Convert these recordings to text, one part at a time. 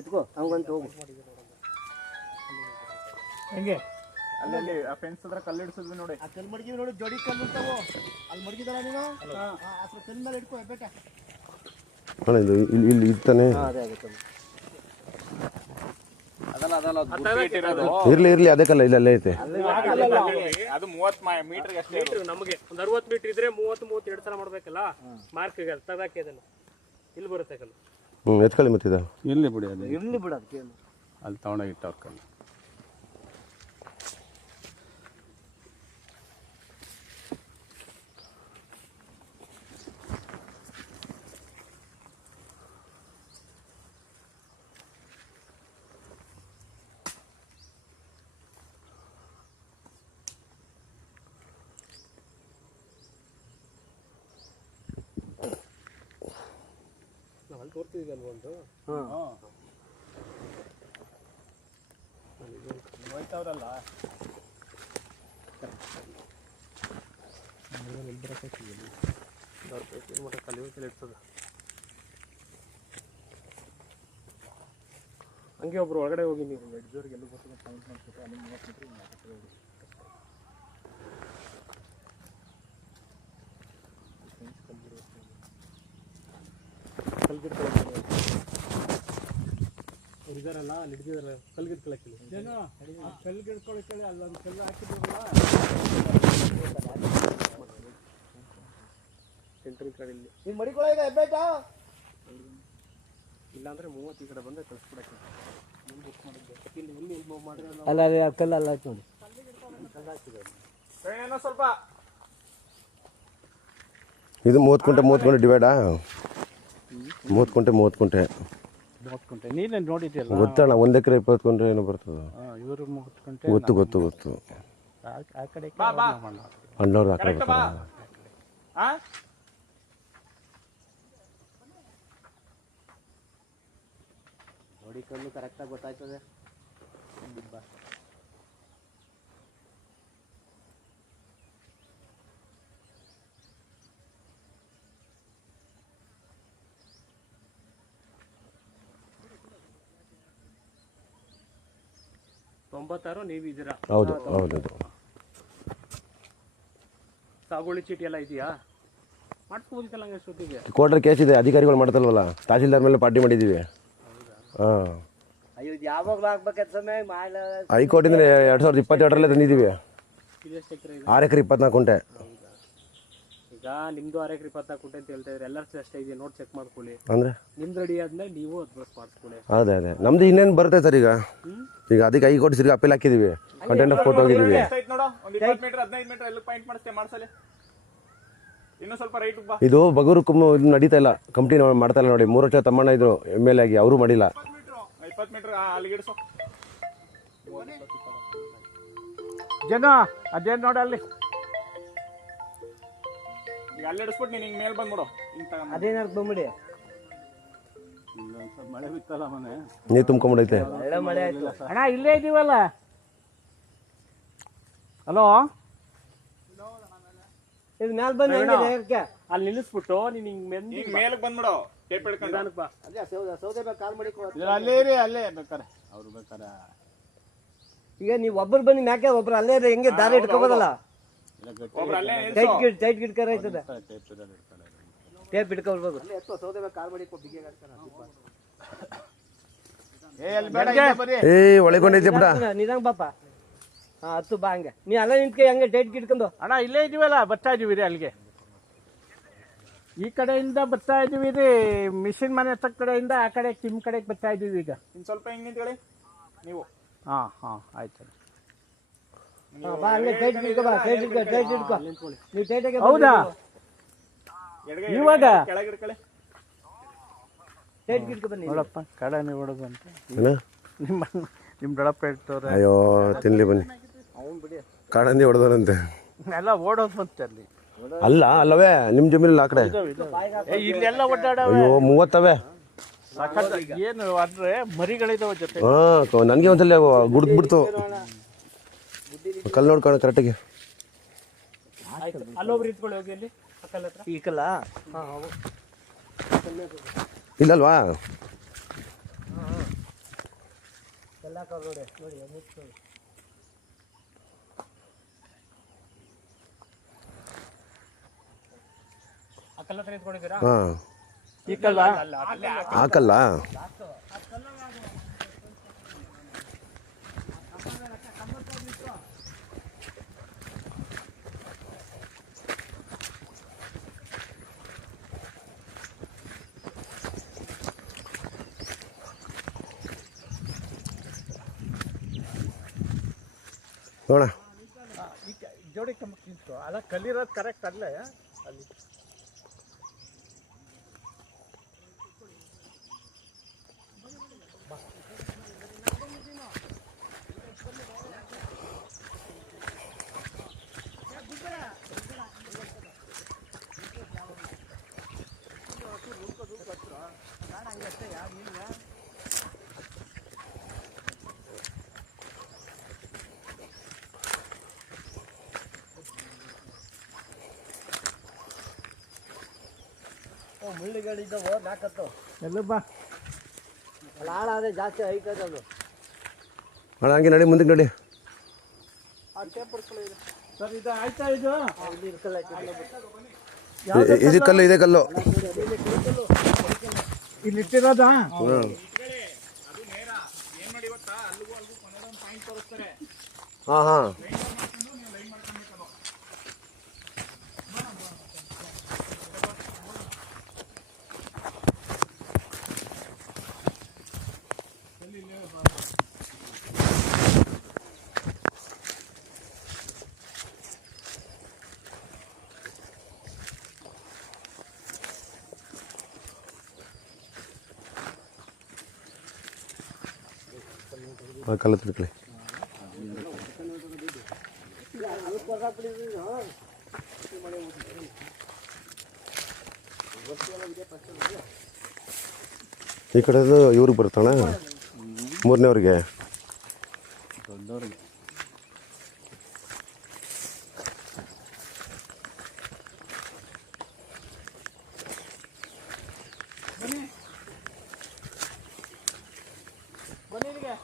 ಎತ್ಕೋ ಹಂಗಂತ ಹೋಗು. ಹೆಂಗೆ ಅಲ್ಲಿ ಆ ಫೆನ್ಸ್ ಹತ್ರ ಕಲ್ಲು ಹಿಡಿಸಿದ್ವಿ ನೋಡಿ. ಆ ಕಲ್ಲು ಮಡಗಿ ನೋಡಿ, ಜೋಡಿ ಕಲ್ಲು ಇರ್ತಾವು ಅಲ್ಲಿ ಮಡಗಿದಾರ ನೀನು. ಕಲ್ಲು ಮೇಲೆ ಇಟ್ಕೋ ಬೇಟ. ಇಲ್ಲಿ ಇರ್ತಾನೆ. ಇರ್ಲಿ ಅದೇ ಕಲ್ಲ ಇಲ್ಲೇ ಐತೆ. ಅದು 30 ಮೀಟರ್ ಅಷ್ಟೇ. ನಮಗೆ ಒಂದು 60 ಮೀಟರ್ ಇದ್ರೆ 30-32 ಸಲ ಮಾಡ್ಬೇಕಲ್ಲ. ಮಾರ್ಕ್ ತಗಾಕಿ ಅದನ್ನ ಇಲ್ಲಿ ಬರುತ್ತೆ ಕಲ್ಲು. ಎತ್ಕೊಳ್ಳಿ ಮತ್ತಿದ ಇಲ್ಲಿ ಬಿಡಿ, ಅದು ಇರ್ಲಿ ಬಿಡು, ಅದಕ್ಕೆ ಅಲ್ಲಿ ತಗೊಂಡೋಗಿ ಇಟ್ಟವ್ರ ಕಲ್ಲು. ಅಲ್ಲಿ ತೋರ್ತಿದ್ವಲ್ವ ಒಂದು. ಹೋಯ್ತವ್ರಲ್ಲ ಹಂಗೆ ಒಬ್ರು ಒಳಗಡೆ ಹೋಗಿ ನೀವು ಎಡ್ಜೋರ್ಗೆ ಎಲ್ಲೂ ಬರ್ತಾರೆ ಪಾಯಿಂಟ್ ಮಾಡ್ಬಿಟ್ಟು ಅಲ್ಲಿ 30 ಮೀಟರ್ ಇದಾರಲ್ಲ ಅಲ್ಲಿ ಹಿಡಿದಿದಾರೆ ಕಲ್ಗಿಡ್ಕೊಳಕ್ಕೆ. ಏನೋ ಕಲ್ಗಿಡ್ಕೊಳಕ್ಕೆ ಅಲ್ಲೊಂದು ಕಲ್ಲು ಹಾಕಿದ್ರಲ್ಲ ಸೆಂಟ್ರಲ್ ಕಡೆ ಇಲ್ಲಿ. ನೀನು ಮಡಿಕೊಳಗ ಬೇಟ. ಇಲ್ಲಾಂದ್ರೆ 30 ಈ ಕಡೆ ಬಂದರೆ ಕಳಿಸ್ಬಿಡಕ್ಕೆ ಬುಕ್ ಮಾಡಿದ್ದೆ. ಇಲ್ಲಿ ಎಲ್ಲಿ ಮೂವ್ ಮಾಡಿದ್ರೆ ಅಲ್ಲ ಅದೇ ಆ ಕಲ್ಲು ಅಲ್ಲ ಆಯ್ತು ನೋಡಿ. ಏನೋ ಸ್ವಲ್ಪ ಇದು 30 ಕುಂಟೆ ಡಿವೈಡಾ? 30 ಕುಂಟೆ 30 ಕುಂಟೆ. ನೀನೇ ನೋಡಿದ್ಯಲ್ಲ, ಗೊತ್ತಣ್ಣ. 1 ಎಕರೆ 20 ಕುಂಟೆ ಏನೋ ಬರ್ತದೆ. ಇವರು 30 ಕುಂಟೆ. ಗೊತ್ತು ಆ ಕಡೆ ಅಣ್ಣವ್ರು ಆ ಕಡೆ ಬರ್ತಾರೆ. ನೋಡಿ ಕಲ್ಲು ಕರೆಕ್ಟಾಗಿ ಗೊತ್ತಾಯ್ತದೆ. ನೀವಿದ್ದೀರಾ? ಹೌದು. ಸಾಗುವಳಿ ಚೀಟಿ ಎಲ್ಲ ಇದೆಯಾ? ಮಾಡಿಸ್ಬೋದಿತ್ತಲ್ಲ ಹಂಗೆ ಅಷ್ಟೊತ್ತಿಗೆ. ಕೋರ್ಟರ್ ಕೇಸ್ ಇದೆ, ಅಧಿಕಾರಿಗಳು ಮಾಡ್ತಲ್ವಲ್ಲ, ತಹಸೀಲ್ದಾರ್ ಮೇಲೆ ಪಾರ್ಟಿ ಮಾಡಿದ್ದೀವಿ. ಹಾಂ, ಅಯ್ಯೋ ಯಾವಾಗಲೂ ಆಗ್ಬೇಕಂತ ಸಮಯ ಮಾಡ. ಹೈಕೋರ್ಟಿಂದ 2022 ತಂದಿದ್ದೀವಿ. 6 ಎಕರೆ 24 ಕುಂಟೆ. ಈಗ ನಿಮ್ದು 6 ಎಕರೆ 24 ಕುಂಟೆ ಅಂತ ಹೇಳ್ತಾ ಇದ್ರೆ ಎಲ್ಲರೂ ಅಷ್ಟೇ ಇದೆ. ನೋಟ್ ಚೆಕ್ ಮಾಡ್ಕೊಳ್ಳಿ. ಅಂದರೆ ನಿಮ್ದು ರೆಡಿ ಆದ್ಮೇಲೆ ನೀವು ಅಡ್ರೆಸ್ ಮಾಡಿಸ್ಕೊಳ್ಳಿ. ಅದೇ ನಮ್ದು ಇನ್ನೇನು ಬರುತ್ತೆ ಸರ್. ಈಗ ಅದಕ್ಕೆ ಹೈಕೋರ್ಟ್ ಸಿರ್ಗ ಅಪೀಲ್ ಹಾಕಿದ್ದೀವಿ. ಕಂಟೆಂಟ್ ಆಫ್ ಕೋರ್ಟ್ ಹೋಗಿದ್ದೀವಿ. ನೋಡು, ಒಂದು 20 ಮೀಟರ್ 15 ಮೀಟರ್ ಎಲ್ಲ ಪಾಯಿಂಟ್ ಮಾಡಿಸ್ತೇ ಮಾಡ್ಸಲಿ. ಇನ್ನೂ ಸ್ವಲ್ಪ ರೈಟ್ ಬಾ. ಇದು ಬಗೂರು ಇದು ನಡೀತಾ ಇಲ್ಲ, ಕಂಪ್ನಿ ಮಾಡ್ತಾ ಇಲ್ಲ ನೋಡಿ. 3 ವರ್ಷ ತಮ್ಮಣ್ಣ ಇದ್ರು MLA ಆಗಿ, ಅವರು ಮಾಡಿಲ್ಲ. 20 ಮೀಟರ್ ಅಲ್ಲಿಗೆ ಇಡಿಸು ಜನ. ಅದೇನು ನೋಡಿ ಅಲ್ಲಿ ಈಗ ಅಲ್ಲಿ ಇಡಿಸ್ಬಿಟ್ಟು ನೀನು ಹಿಂಗೆ ಮೇಲೆ ಬಂದ್ಬಿಡು. ಹಿಂಗೆ ತಗೊಂಡು ಅದೇನಾರು ಬಂದ್ಬಿಡಿ. ಮಳೆ ಬಿತ್ತಲ್ಲ ಮನೆ, ನೀರು ತುಂಬ್ಕೊಂಬಿಡೈತೆ. ಒಳ್ಳೆ ಮಳೆ ಆಯ್ತು. ಅಣ್ಣ ಇಲ್ಲೇ ಇದೀವಲ್ಲ. ಹಲೋ, ಇದು ಮ್ಯಾಲ ಬನ್ನಿ. ಹಂಗೆ ಅಲ್ಲಿ ನಿಲ್ಲಿಸ್ಬಿಟ್ಟು ನೀನು ಹಿಂಗೆ ಹಿಂಗೆ ಮೇಲೆ ಬಂದ್ಬಿಡು. ಟೇಪ್ ಹಿಡ್ಕೊಂಡು ಬಾ. ಅದೇ ಸೌದೆ ಬೇಕು ಕಾಲ್ ಮಾಡಿ. ಅಲ್ಲೇ ಇರಿ, ಅಲ್ಲೇ ಬೇಕಾರೆ ಅವ್ರು ಬೇಕಾರೆ. ಈಗ ನೀವು ಒಬ್ಬರು ಬನ್ನಿ ಮ್ಯಾಕೆ, ಒಬ್ರು ಅಲ್ಲೇ ಇದ್ರೆ ಹೆಂಗೆ ದಾರಿ ಇಟ್ಕೋಬೋದಲ್ಲ. ಒಬ್ರು ಅಲ್ಲೇ ಟೈಟ್ ಗಿಡ್ಕರ ಆಯ್ತದ. ಟೇಪ್ ಹಿಡ್ಕೊಳ್ಬೋದು. ಸೌದೆ ಬೇಕು ಕಾಲ್ ಮಾಡಿ. ಒಳಗೊಂಡೈತೆ ಬಿಡ. ನಿಧಾನ ಬಾಪ. ಹತ್ತು ಬಾ ಹಂಗೆ. ನೀ ಅಲ್ಲ ನಿಂತ್ಕೆ ಹಂಗೆ ಟೈಟ್ ಗಿಡ್ಕೊಂಡು. ಅಣ್ಣ ಇಲ್ಲೇ ಇದೀವಲ್ಲ, ಬರ್ತಾ ಇದೀವಿ ರೀ ಅಲ್ಲಿಗೆ. ಈ ಕಡೆಯಿಂದ ಬರ್ತಾ ಇದೀವಿ ರೀ, ಮಿಷಿನ್ ಮನೆ ಹತ್ರ ಕಡೆಯಿಂದ ಆ ಕಡೆ ನಿಮ್ಮ ಕಡೆಗೆ ಬರ್ತಾ ಇದೀವಿ ಈಗ. ಇನ್ನು ಸ್ವಲ್ಪ ಹಿಂಗೆ ನಿಂತ್ಕೊಳ್ಳಿ ನೀವು. ಹಾಂ ಆಯ್ತು. ಬಾ ಹಂಗೆ ಟೈಟ್ ಹಿಡ್ಕೊ. ಬಾ ಟೈಟ್ ಹಿಡ್ಕೊ. ನೀವು ಟೈಟಾಗೆ. ಹೌದಾ? ಇವಾಗ ಕೆಳಗೆ ಹಿಡ್ಕೊಳ್ಳಿ. ಟೈಟ್ ಹಿಡ್ಕೊ ಬನ್ನಿ. ನೋಡಪ್ಪ, ಕಡೆ ನೀವು ಹೊಡೋದು ಅಂತ ನಿಮ್ಮ ದೊಡ್ಡಪ್ಪ ಹೇಳ್ತವ್ರೆ. ಅಯ್ಯೋ ತಿನ್ಲಿ ಬನ್ನಿ. ಕಾಡಂದಿ ಹೊಡೆದವನಂತೆ. ಎಲ್ಲ ಓಡೋದು ಬಂತೆ ಅಲ್ಲಿ. ಅಲ್ಲವೇ ನಿಮ್ಮ ಜಮೀನಲ್ಲಿ ಆ ಕಡೆ ಇಲ್ಲೆಲ್ಲ ಓಡಾಡ. ಅಯ್ಯೋ 30 ಏನು ಅಂದ್ರೆ ಮರಿಗಳಿದಾವ ಜೊತೆ. ಹಾಂ, ನನಗೆ ಒಂದ್ಸಲ ಗುಡ್ದು ಬಿಡ್ತು. ಕಲ್ಲು ನೋಡ್ಕೊಂಡು ಕರೆಕ್ಟಾಗಿ. ಆಯ್ತು ಅಲ್ಲೊಬ್ರು ಇಟ್ಕೊಳ್ಳಿ ಹೋಗಿ ಅಲ್ಲಿ ಅಕ್ಕಲ್ಲ ಹತ್ರ ಈ ಕಲ್ಲ ಇಲ್ಲಲ್ವಾ ಎಲ್ಲ ನೋಡಿ ನೋಡಿ ಮುಚ್ಕೊಳ್ಳಿ. ಅಕ್ಕಲ್ಲ ಹತ್ರ ಇಟ್ಕೊಂಡಿದ್ದೀರಾ ಹಾಂ ಈ ಕಲ್ಲ ಹಾಕಲ್ಲ ನೋಡ ಈ ಜೋಡಿ ಕಂಬಕ್ಕಿಂತು ಅಲ್ಲ ಕಲ್ಲಿರೋದು ಕರೆಕ್ಟ್ ಅಲ್ಲೇ ಅಲ್ಲಿ ಮುಳ್ಳುಗಳಿದ್ದವು ನಾಲ್ಕತ್ತು ಎಲ್ಲ ಬಾ ಅಲ್ಲಿ ಹಾಳಾದ್ರೆ ಜಾಸ್ತಿ ಐತದ ಅದು. ಅಣ್ಣ ಹಂಗೆ ನಡಿ ಮುಂದಕ್ಕೆ ನಡಿ ಸರ್ ಇದು ಆಯ್ತಾ ಇದು ಇಲ್ಲಿ ಇರ್ಕಲ್ಲ ಇದು ಕಲ್ಲು ಇದೇ ಕಲ್ಲು ಇಲ್ಲಿ ಇಟ್ಟಿರೋದಾ ಅದು ನೇರ ಏನ್ ಮಾಡಿ ಗೊತ್ತಾ ಅಲ್ಲಿಗೂ ಅಲ್ಲಿಗೂ ಕೊನೆಗೆ ಒಂದು ಪಾಯಿಂಟ್ ತೋರಿಸ್ತಾರೆ ಹಾಂ ಹಾಂ ಲೈನ್ ಮಾಡ್ಕೊಬೇಕು ಆ ಕಲ್ಲು ತಿರ್ಕಳಿ ಈ ಕಡೆದು ಇವ್ರಿಗೆ ಬರ್ತಾಣ ಮೂರನೇವ್ರಿಗೆ ಬನ್ನಿ ಇಲ್ಲಿಗೆ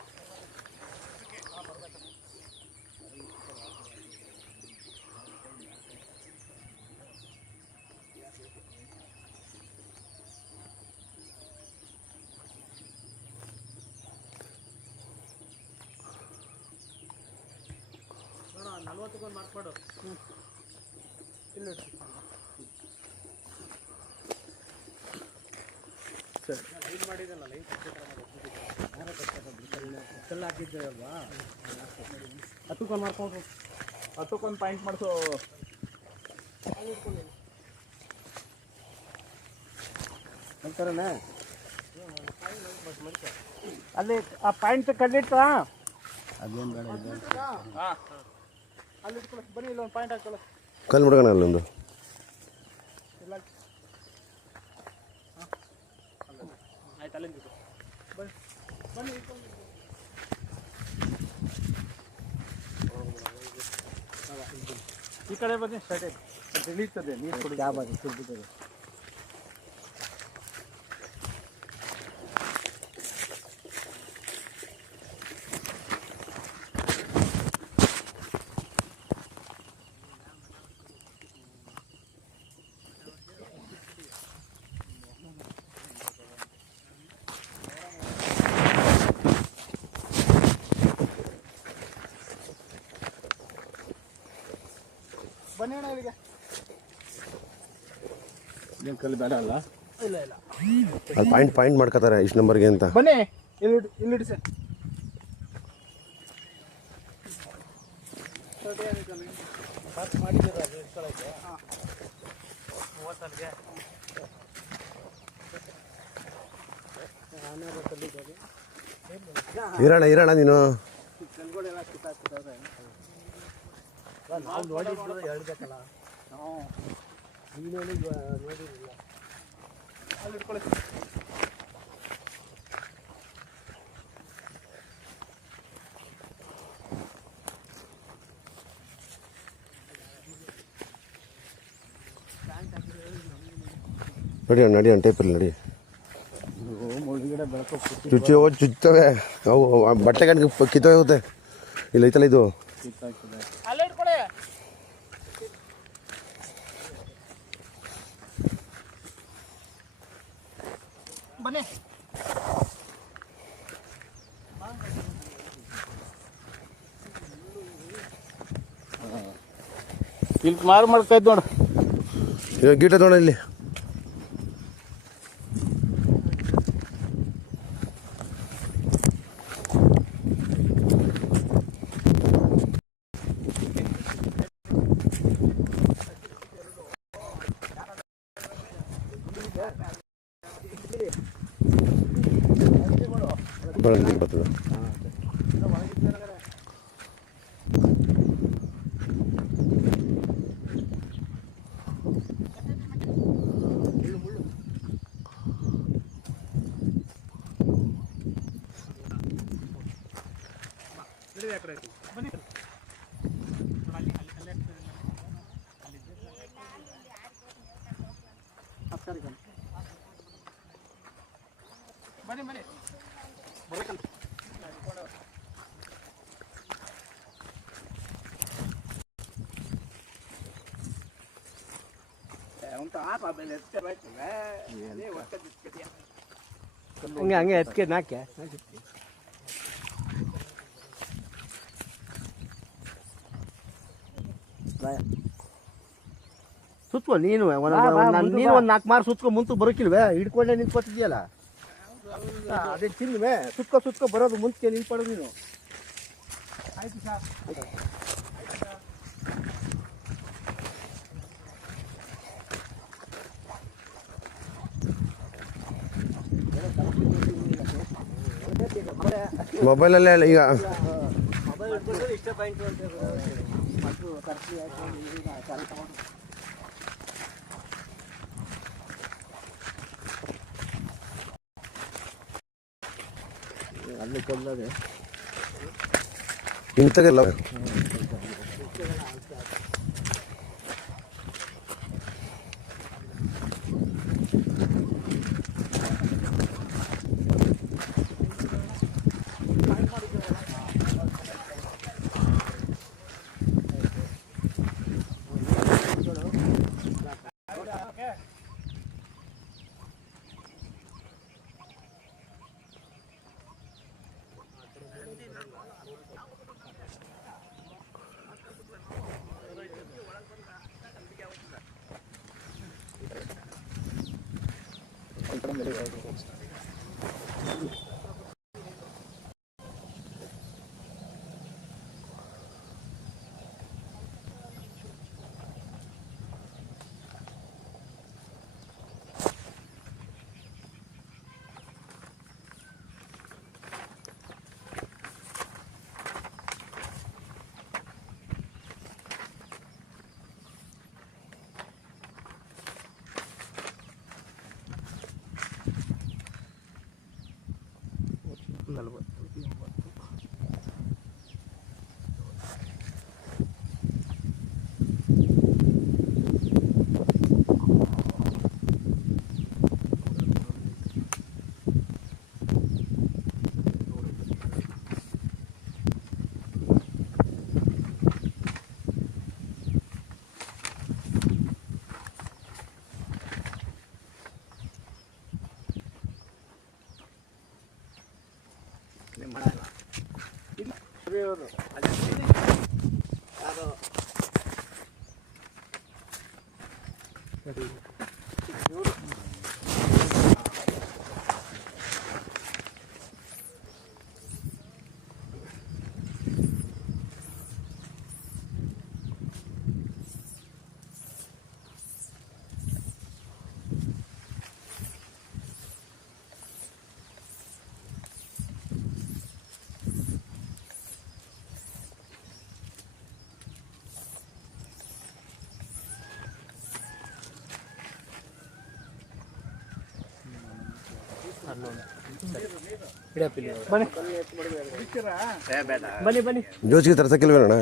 ನೋಡ 40 ಮಾಡ್ಕೊಡು ಇಲ್ಲಿ ಲೈನ್ ಮಾಡಿದಲ್ಲ ಲೈನ್ ಕಲ್ಲು ಹಾಕಿದ್ದೆ ಅಲ್ವಾ ಹತ್ತಕ್ಕೊಂದು ಮಾಡ್ಕೊಂಡು ಹತ್ತಕ್ಕೊಂದು ಪಾಯಿಂಟ್ ಮಾಡಿಸೋ ಅಂತಾರಣ್ಣ ಅಲ್ಲಿ ಆ ಪಾಯಿಂಟ್ ಕಲ್ಲಿಟ್ಟ ಅದೇನು ಬೇಡ ಇದೆ ಅಲ್ಲಿ ಇಟ್ಕೊಳ್ಳಿ ಬನ್ನಿ ಇಲ್ಲಿ ಒಂದು ಪಾಯಿಂಟ್ ಹಾಕೊಳ್ಳಿ ಕಲ್ಲು ಮುಡ್ಗೋಣ ಅಲ್ಲೊಂದು ಇಲ್ಲ ಆಯ್ತು ಅಲ್ಲಿಂದ ಇಟ್ಟು ಬನ್ನಿ ಬನ್ನಿ ಇಟ್ಕೊಂಡು ಈ ಕಡೆ ಬನ್ನಿ ಸ್ಟ್ರೈಟ್ ಅದು ಇಳೀತದೆ ನೀರು ಕುಡಿ ಕ್ಯಾಬ್ ಅದು ಸುಡ್ಬಿಟ್ಟದೆ. ಬನ್ನಿ ಅಣ್ಣ ಇಲ್ಲಿಗೆ ಏನು ಕಲ್ಲು ಬೇಡ ಅಲ್ಲ ಇಲ್ಲ ಇಲ್ಲ ಅಲ್ಲಿ ಪಾಯಿಂಟ್ ಮಾಡ್ಕೋತಾರೆ ಇಷ್ಟು ನಂಬರ್ಗೆ ಅಂತ ಬನ್ನಿ ಇಲ್ಲಿ ಸರ್ ಮಾಡಿದ್ದೀರ ಅದು ಇಟ್ಕೊಳ್ಳೋಕ್ಕೆ ಹಾಂ 30 ಇರೋಣ ನೀನು ಕಲ್ಗಳೆಲ್ಲ ಕಿತ್ತಾಕ್ತಿದ್ದಾರೆ ನಾವು ನೋಡಿದ್ದು ಹೇಳ್ಬೇಕಲ್ಲ ನೀನು ನೋಡಿರಲಿಲ್ಲ. ಅಲ್ಲಿ ಇಟ್ಕೊಳ್ಳಿ ನಡಿ ಅಣ್ಣ ಟೇಪಲ್ಲಿ ನಡಿ. ಚುಚ್ಚವೆ ಅವು ಬಟ್ಟೆ ಗಂಟೆ ಕಿತ್ತೋಗುತ್ತೆ. ಇಲ್ಲ ಐತಲ್ಲ ಇದು ಅಲ್ಲೇ ಇಟ್ಕೊಳ್ಳಿ. ಬನ್ನಿ. ಇಲ್ಲಿ ಮಾರು ಮಾಡ್ಕಾಯ್ತು ನೋಡು. ಇವಾಗ ಗೀಟ ನೋಡ ಇಲ್ಲಿ. ಬರ್ತದೆ. ಬನ್ನಿ ಬನ್ನಿ. ಹಂಗೆ ಅದಕ್ಕೆ ನಾಕೆ ಸುತ್ಕೊ ನೀನು ನೀನು ಒಂದು 4 ಮಾರು ಸುತ್ಕೊ ಮುಂದೆ ಬರೋಕಿಲ್ವೇ ಹಿಡ್ಕೊಂಡೆ ನಿಂತ್ಕೊತಿದ್ಯಲ್ಲ ಅದೇ ತಿನ್ನುವೆ ಸುತ್ಕೊ ಬರೋದು ಮುಂಚೆ ನಿಂತ್ಕೊಳ್ಳೋದು ನೀನು. ಆಯ್ತು ಸರ್. ಮೊಬೈಲಲ್ಲೇ ಈಗ ಇಷ್ಟ ಪಾಯಿಂಟ್ ಅಂತ ಅಲ್ಲಿ ಕೊಲ್ಲದೆ ಇಂಥಗೆಲ್ಲ ಬನ್ನಿ ಬನ್ನಿ ಜೋಚಿಗೆ ತರ್ಸಕ್ಕಿಲ್ವೇನಣ್ಣ?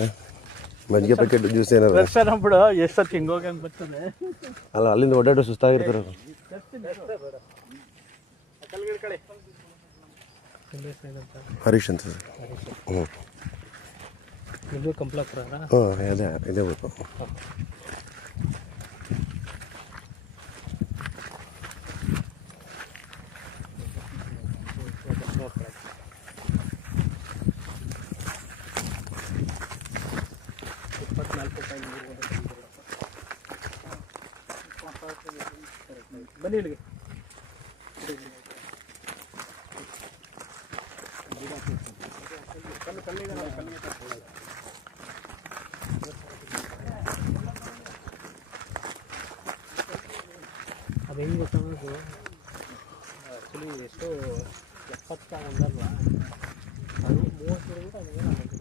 ಮಜ್ಜಿಗೆ ಪ್ಯಾಕೆಟ್ ಜ್ಯೂಸ್ ಏನಾರ ದರ್ಶನ ಬಿಡು ಎಷ್ಟೊತ್ತು ಹಿಂಗೋಗಿ ಹಂಗೆ ಬರ್ತದೆ. ಅಲ್ಲ ಅಲ್ಲಿಂದ ಓಡಾಡೋ ಸುಸ್ತಾಗಿರ್ತಾರೆ ಅವ್ರು. ಹರೀಶ್ ಅಂತ ಸರ್. ಹ್ಞೂ ಇದು ಕಂಪ್ಲಾಪುರ ಹಾಂ ಇದೇ ಬೇಕು. ಬನ್ನಿ ಇಲ್ಲಿಗೆ. ಅದು ಹೆಂಗೆ ಗೊತ್ತಾಗೋದು ಆ್ಯಕ್ಚುಲಿ ಎಷ್ಟು 70 ಒಂದಲ್ವ ಅದು 30 ಕಿಲೋಮೀಟರ್ ಅದು ಏನಾಗುತ್ತೆ.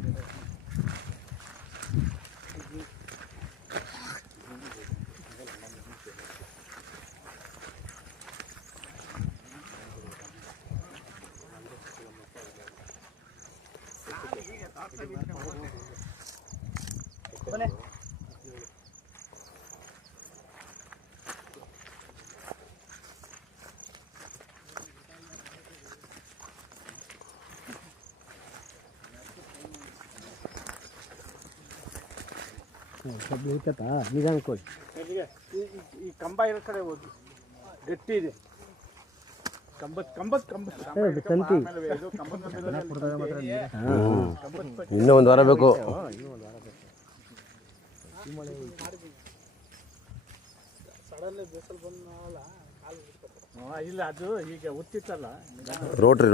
ಇರ್ತತಾ ನಿಧಾನಕ್ಕೆ ಹೋಗಿ. ಈ ಕಂಬ ಇರೋ ಕಡೆ ಹೋಗಿ ಗಟ್ಟಿ ಇದೆ. ತಂತಿ ಇನ್ನೂ ಒಂದು ವಾರ ಬೇಕು. ಇಲ್ಲ ಅದು ಈಗ ಉತ್ತಿತ್ತಲ್ಲ. ರೋಟ್ರಿ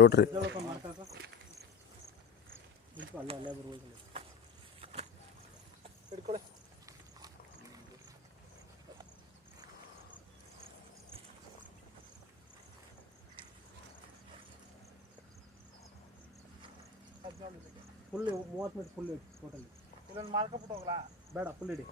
ಅಲ್ಲೇ ಬರ್ಬೋದು. ಫುಲ್ 30 ಮಿನಿಟ್ ಫುಲ್ ಇಡಿ ಟೋಟಲಿ. ಇದನ್ನು ಮಾಡ್ಕೊಬಿಟ್ಟು ಹೋಗ್ಲಾ? ಬೇಡ ಫುಲ್ ಇಡಿ.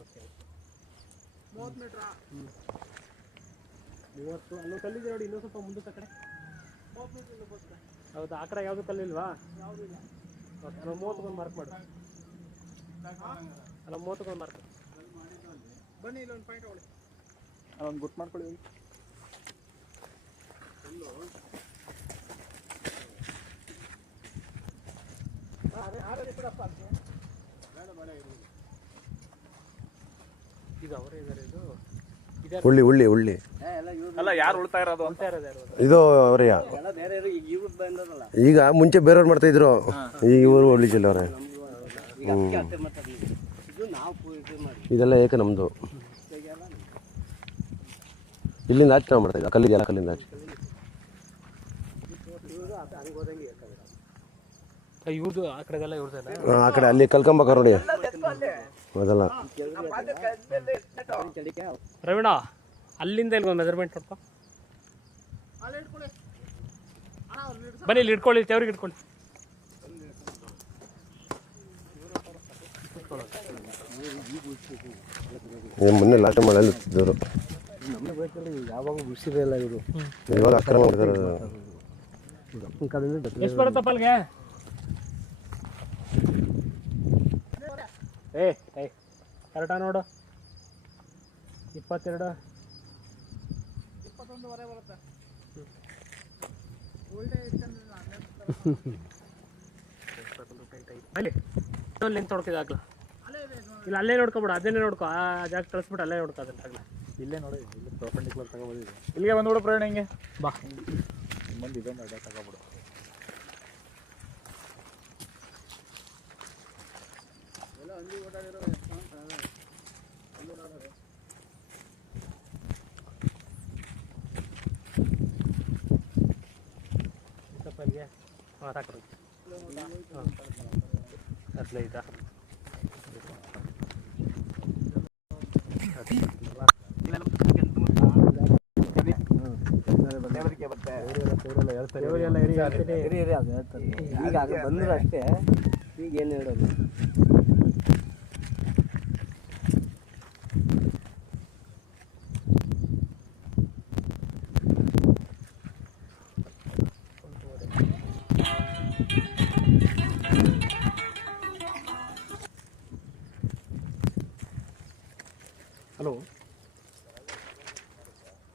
ಓಕೆ 30 ಮೀಟ್ರಾ? 30. ಅಲ್ಲೂ ಕಲ್ಲಿದೆ ನೋಡಿ, ಇನ್ನೂ ಸ್ವಲ್ಪ ಮುಂದಕ್ಕೆ ಆ ಕಡೆ. ಹೌದಾ? ಆ ಕಡೆ ಯಾವುದು ಕಲ್ಲಿಲ್ವಾ? ಯಾವುದಿಲ್ಲ. ಓಕೆ, ಅಲ್ಲ 30 ಮಾರ್ಕ್ ಮಾಡು. ಅಲ್ಲ 30 ಮಾರ್ಕ್. ಬನ್ನಿ ಇಲ್ಲೊಂದು ಪಾಯಿಂಟ್ ತಗೊಳ್ಳಿ. ಅದೊಂದು ಗುಟ್ ಮಾಡ್ಕೊಳ್ಳಿ. ಇದು ಅವರೇ ಇದ್ದಾರೆ. ಉಳ್ಳಿ ಅಲ್ಲ ಯಾರು ಉಳ್ತಾ ಇರೋದು ಅಂತ ಇರೋದು ಯಾರು? ಇದು ಅವರೇ. ಈಗ ಮುಂಚೆ ಬೇರೆಯವ್ರು ಮಾಡ್ತಾ ಇದ್ರು, ಈಗ ಇವರು ಉಳ್ಳಿಜಿಲ್ಲ ಅವರೇ. ಇದೆಲ್ಲ ಏಕೆ ನಮ್ದು. ಇಲ್ಲಿಂದ ಆಚೆ ನಾವು ಮಾಡ್ತಾ ಇದ್ದ ಕಲ್ಲಿದೆಯಲ್ಲ, ಕಲ್ಲಿಂದ ಆಚೆ. ಇವ್ರದ್ದು ಆ ಕಡೆಗೆಲ್ಲ ಇವ್ರದ್ದೇನ? ಆ ಕಡೆ ಅಲ್ಲಿ ಕಲ್ಕಂಬಕ ನೋಡಿ ಅದಲ್ಲ. ಪ್ರವೀಣ ಅಲ್ಲಿಂದ ಇಲ್ಲಿ ಒಂದು ಮೆಜರ್ಮೆಂಟ್ ನೋಡ್ಕೊ. ಬನ್ನಿ ಇಲ್ಲಿ ಇಟ್ಕೊಳ್ಳಿ, ತೆವ್ರಿಗೆ ಇಟ್ಕೊಳ್ಳಿ. ಮೊನ್ನೆ ಲಾಸ್ಟ್ ಮಳೆಯಲ್ಲಿ ಇತ್ತಿದ್ದವರು, ಯಾವಾಗ ಉಸಿರಲ್ಲ ಇವರು. ಇವಾಗ ಅಕ್ರಮ ಮಾಡ್ತಾರೆ. ಎಷ್ಟು ಬರುತ್ತಪ್ಪ ಅಲ್ಲಿಗೆ? ಕರೆಕ್ಟಾ ನೋಡು. 22 ಅಲ್ಲಿ ಲೆಂತ್ ಹೊಡ್ಕಿದ ಆಗ್ಲ. ಇಲ್ಲ ಅಲ್ಲೇ ನೋಡ್ಕೊಬಿಡು, ಅದನ್ನೇ ನೋಡ್ಕೊ. ಆ ಜಾಗ ಕಳಿಸ್ಬಿಟ್ಟು ಅಲ್ಲೇ ನೋಡ್ಕೊ ಅದನ್ನ ಆಗ್ಲ. ಇಲ್ಲೇ ನೋಡಿ, ಇಲ್ಲಿ ಪರ್ಪೆಂಡಿಕ್ಯುಲರ್ ತಗೋಬೋದಿದೆ. ಇಲ್ಲಿಗೆ ಬಂದ್ಬಿಡು ಪ್ರಯಾಣ. ಹಿಂಗೆ ಬಾ, ಮುಂದೆ ಇದೊಂದು ಅಡ್ಡ ತಗೋಬಿಡು. ಅಲ್ಲಿಗೆ ಸಾಕು. 15 ಈಗ ಬಂದ್ರು ಅಷ್ಟೇ. ಈಗ ಏನು ಹೇಳೋದು?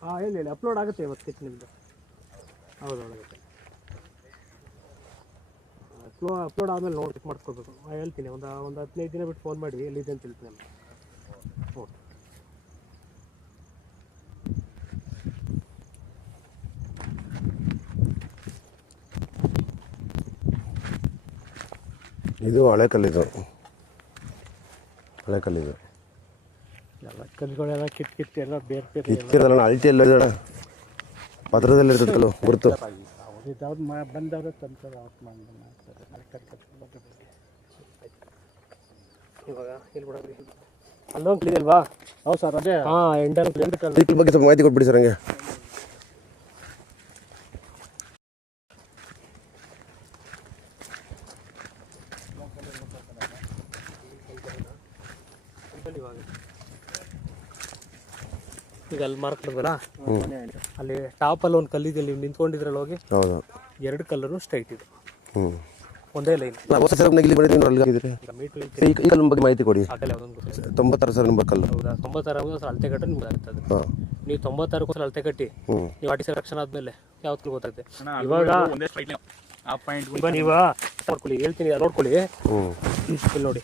ಹಾಂ ಹೇಳಿ ಅಪ್ಲೋಡ್ ಆಗುತ್ತೆ ಇವತ್ತು ಸ್ಕೆಚ್ ನಿಮ್ಮದು. ಹೌದು ಆಗುತ್ತೆ. ಅಪ್ಲೋಡ್ ಆದಮೇಲೆ ನೋಡಿ ಚೆಕ್ ಮಾಡಿಸ್ಕೋಬೇಕು. ಹೇಳ್ತೀನಿ ಒಂದು 15 ದಿನ ಬಿಟ್ಟು ಫೋನ್ ಮಾಡಿ ಎಲ್ಲಿದೆ ಅಂತ ಹೇಳ್ತೀನಿ ನಾನು. ಓಕೆ. ಇದು ಹಳೆ ಕಲ್ಲಿದು ಎಲ್ಲ ಕಲ್ಲುಗಳೆಲ್ಲ ಕಿತ್ತು ಎಲ್ಲ ಬೇರೆ ಬೇರೆ ಕಿತ್ತಿರಲ್ಲ ಅಳತಿ ಎಲ್ಲ ಇದಳ ಪತ್ರದಲ್ಲಿ ಇರ್ತದಲ್ಲ ಗುರುತು. ಇದಾವ್ದು ಬಂದವರು ತಂತಾರೆ ಅವತ್ತು ಮಾಡ್ತಾರೆ. ಇವಾಗ ಇಲ್ಲಿ ಬಿಡೋದು ಅಲ್ಲೊಂದು ಕ್ಲೀನ್ ಅಲ್ವಾ? ಹೌದು ಸರ್, ಅದೇ ಹಾಂ ಎಂಡರ್ ಸೈಕಲ್ ಬಗ್ಗೆ ಸ್ವಲ್ಪ ಮಾಹಿತಿ ಕೊಟ್ಬಿಡಿ ಸರ್ ಹಂಗೆ. ಈಗ ಅಲ್ಲಿ ಮಾರ್ಕ್ದಲ್ಲ ಅಲ್ಲಿ ಟಾಪಲ್ಲಿ ಒಂದು ಕಲ್ಲಿದೆ, ನೀವು ನಿಂತ್ಕೊಂಡಿದ್ರಲ್ಲಿ ಹೋಗಿ ಹೌದು 2 ಕಲ್ಲರು ಸ್ಟ್ರೈಟ್ ಇದೆ, ಹ್ಞೂ ಒಂದೇ ಲೈನ್. ಹೊಸ ಸರ್ ಇಲ್ಲಿ ಬಂದಿದ್ದೀನಿ ಅಲ್ಲಿ ಆಗಿದ್ರೆ ಈ ಕಲ್ಲಿನ ಬಗ್ಗೆ ಮಾಹಿತಿ ಕೊಡಿ. ಆಗಲ್ಲ ಯಾವುದೊಂದು ಗೊತ್ತಿಲ್ಲ. 96 ಸರ್ ನಂಬರ್ ಕಲ್ಲು. ಹೌದಾ? 96 ಅಳತೆ ಕಟ್ಟಿ ನಿಮ್ಗೆ ಆಗ್ತದೆ. ಹಾಂ ನೀವು 96 ಅಳತೆ ಕಟ್ಟಿ ಹ್ಞೂ ನೀವು ಆರ್ಟಿಸಿ ರಕ್ಷಣೆ ಆದ್ಮೇಲೆ ಯಾವತ್ತೂ ಗೊತ್ತಾಗುತ್ತೆ. ಇವಾಗ ಒಂದೇ ಸ್ಟ್ರೈಟ್ ಆ ಪಾಯಿಂಟ್ ಇವಾಗ ನೀವು ನೋಡ್ಕೊಳ್ಳಿ, ಹೇಳ್ತೀನಿ ನೋಡ್ಕೊಳ್ಳಿ. ಹ್ಞೂ ಇಲ್ಲಿ ನೋಡಿ